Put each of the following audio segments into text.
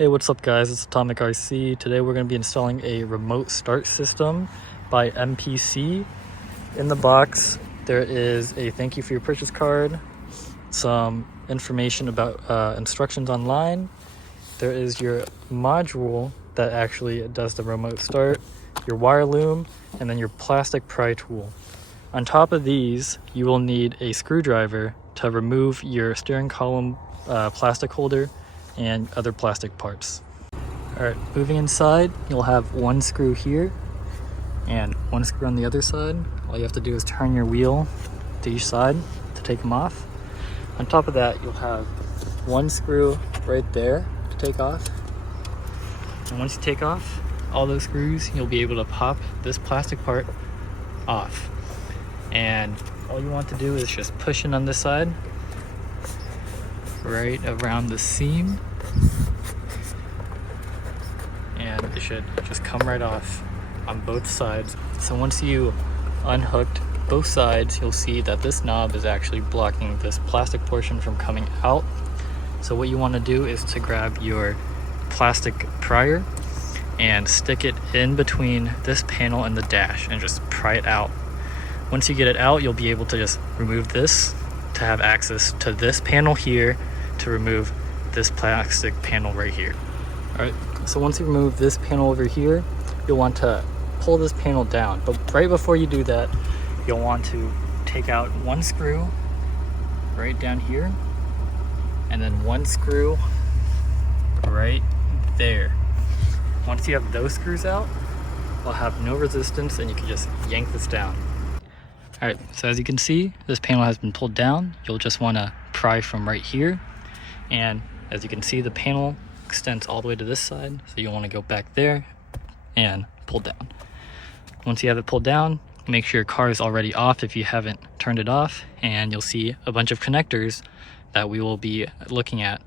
Hey, what's up guys, it's Atomic RC. Today we're going to be installing a remote start system by MPC. In the box there is a thank you for your purchase card, some information about instructions online. There is your module that actually does the remote start, your wire loom, and then your plastic pry tool. On top of these you will need a screwdriver to remove your steering column plastic holder and other plastic parts. Alright, moving inside, you'll have one screw here and one screw on the other side. All you have to do is turn your wheel to each side to take them off. On top of that, you'll have one screw right there to take off. And once you take off all those screws, you'll be able to pop this plastic part off. And all you want to do is just push in on this side, right around the seam, and it should just come right off on both sides. So once you unhooked both sides, you'll see that this knob is actually blocking this plastic portion from coming out. So what you want to do is to grab your plastic prier and stick it in between this panel and the dash and just pry it out. Once you get it out, you'll be able to just remove this to have access to this panel here to remove this plastic panel right here. Alright, so once you remove this panel over here, you'll want to pull this panel down. But right before you do that, you'll want to take out one screw right down here, and then one screw right there. Once you have those screws out, you'll have no resistance and you can just yank this down. Alright, so as you can see, this panel has been pulled down. You'll just want to pry from right here. And as you can see, the panel extends all the way to this side. So you'll want to go back there and pull down. Once you have it pulled down, make sure your car is already off if you haven't turned it off. And you'll see a bunch of connectors that we will be looking at.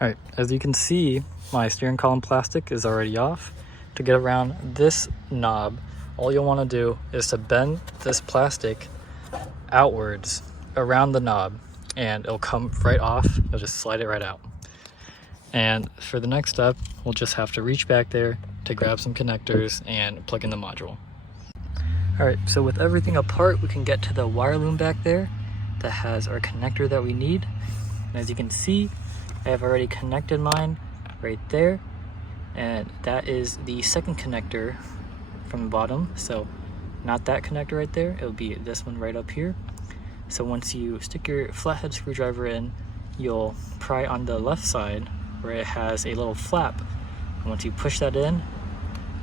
Alright, as you can see, my steering column plastic is already off. To get around this knob, all you'll want to do is to bend this plastic outwards around the knob and it'll come right off. You'll just slide it right out. And for the next step, we'll just have to reach back there to grab some connectors and plug in the module. Alright, so with everything apart, we can get to the wire loom back there that has our connector that we need. And as you can see, I have already connected mine right there. And that is the second connector from the bottom. So not that connector right there, it'll be this one right up here. So once you stick your flathead screwdriver in, you'll pry on the left side where it has a little flap. And once you push that in,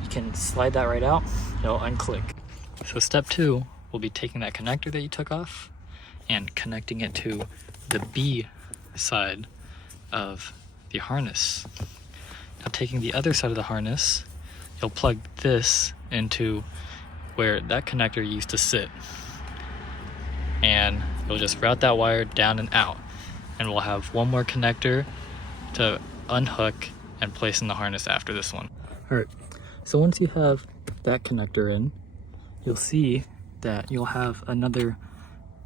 you can slide that right out, it'll unclick. So step 2 will be taking that connector that you took off and connecting it to the B side of the harness. Now taking the other side of the harness, you'll plug this into where that connector used to sit. And you'll just route that wire down and out. And we'll have one more connector to unhook and place in the harness after this one. Alright, so once you have that connector in, you'll see that you'll have another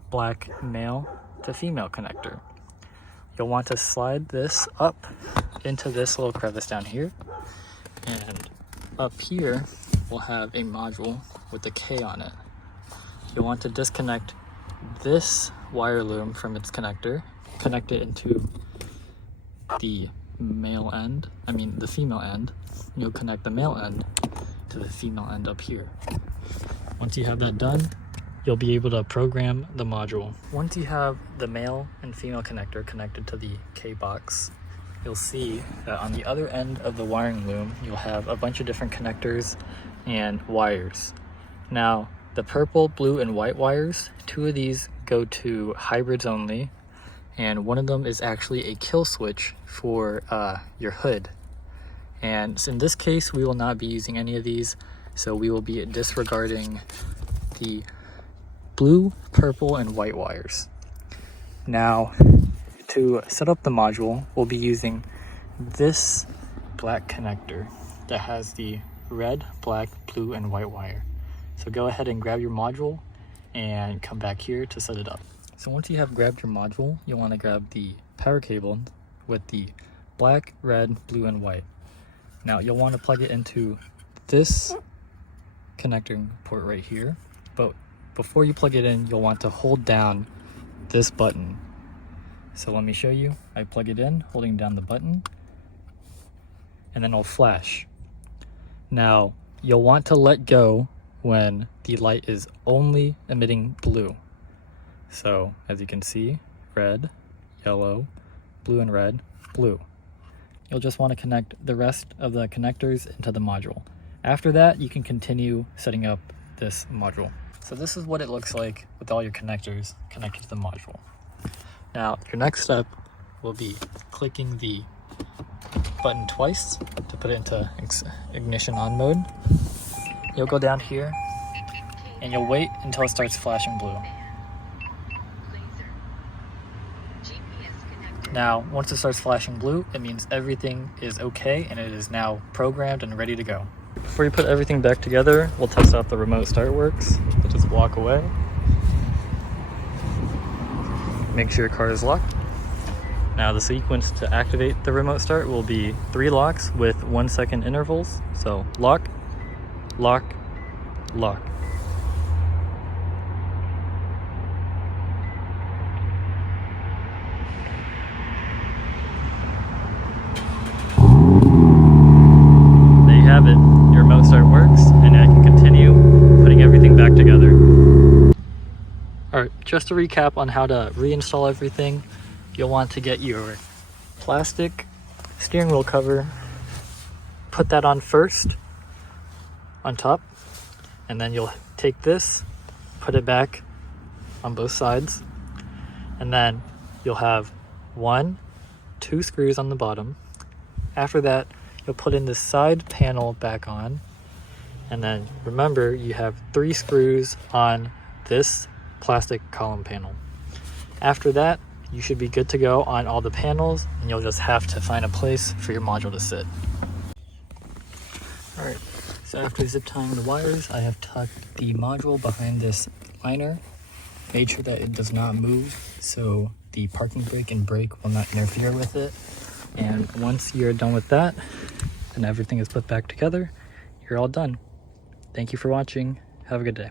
black male to female connector. You'll want to slide this up into this little crevice down here. And up here, we'll have a module with a K on it. You'll want to disconnect this wire loom from its connector, connect it into the female end. You'll connect the male end to the female end up here. Once you have that done, you'll be able to program the module. Once you have the male and female connector connected to the K box, you'll see that on the other end of the wiring loom, you'll have a bunch of different connectors and wires. Now, the purple, blue, and white wires, 2 of these go to hybrids only, and one of them is actually a kill switch for your hood. And in this case, we will not be using any of these, so we will be disregarding the blue, purple, and white wires. Now, to set up the module, we'll be using this black connector that has the red, black, blue, and white wire. So go ahead and grab your module and come back here to set it up. So once you have grabbed your module, you'll want to grab the power cable with the black, red, blue, and white. Now you'll want to plug it into this connecting port right here, but before you plug it in, you'll want to hold down this button. So let me show you. I plug it in, holding down the button, and then it'll flash. Now you'll want to let go when the light is only emitting blue. So as you can see, red, yellow, blue and red, blue. You'll just want to connect the rest of the connectors into the module. After that, you can continue setting up this module. So this is what it looks like with all your connectors connected to the module. Now, your next step will be clicking the button twice to put it into ignition on mode. You'll go down here and you'll wait until it starts flashing blue. Now, once it starts flashing blue, it means everything is okay and it is now programmed and ready to go. Before you put everything back together, we'll test out the remote start works. So just walk away. Make sure your car is locked. Now the sequence to activate the remote start will be 3 locks with 1 second intervals. So lock, lock, lock. There you have it. Your remote start works, and I can continue putting everything back together. Alright, just to recap on how to reinstall everything, you'll want to get your plastic steering wheel cover, put that on first, on top, and then you'll take this, put it back on both sides, and then you'll have 1, 2 screws on the bottom. After that, you'll put in the side panel back on, and then remember you have 3 screws on this plastic column panel. After that, you should be good to go on all the panels, and you'll just have to find a place for your module to sit. Alright, so after zip tying the wires, I have tucked the module behind this liner, made sure that it does not move so the parking brake and brake will not interfere with it. And once you're done with that and everything is put back together, you're all done. Thank you for watching. Have a good day.